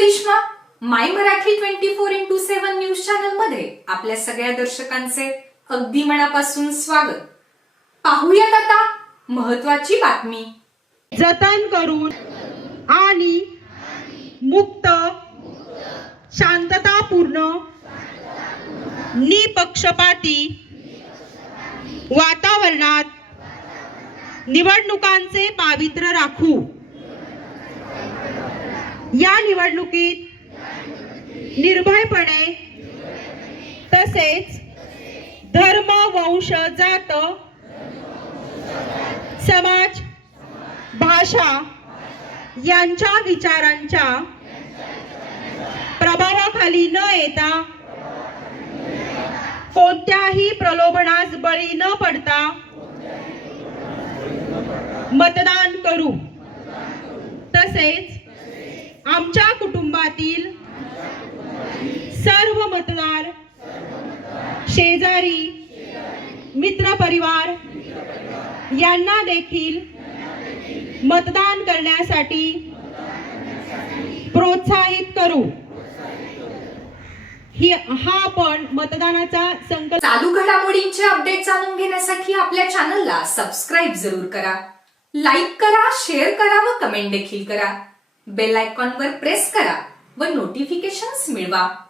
Karishma my Marathi twenty four into seven news चॅनलमध्ये आपल्या सगळ्या दर्शकांचे अगदी मनापासून स्वागत. पाहूयात आता महत्वाची बातमी. जतन करून आणि मुक्त शांततापूर्ण निपक्षपाती वातावरणात निवडणुकांचे पावित्र्य राखू. या निवडणुकीत निर्भयपणे तसेच धर्म वंश जात समाज भाषा यांच्या विचारांच्या प्रभावाखाली न येता कोणत्याही प्रलोभनास बळी न पडता मतदान करू. तसेच आमच्या कुटुंबातील सर्व मतदार शेजारी मित्रपरिवार यांना देखील मतदान करण्यासाठी प्रोत्साहित करू. ही हा आपण मतदानाचा संकल्प चालू घडामोडींचे अपडेट जाणून घेण्यासाठी आपल्या चॅनलला सबस्क्राईब जरूर करा. लाईक करा शेअर करा व कमेंट देखील करा. बेल आयकॉनवर प्रेस करा व नोटिफिकेशन्स मिळवा.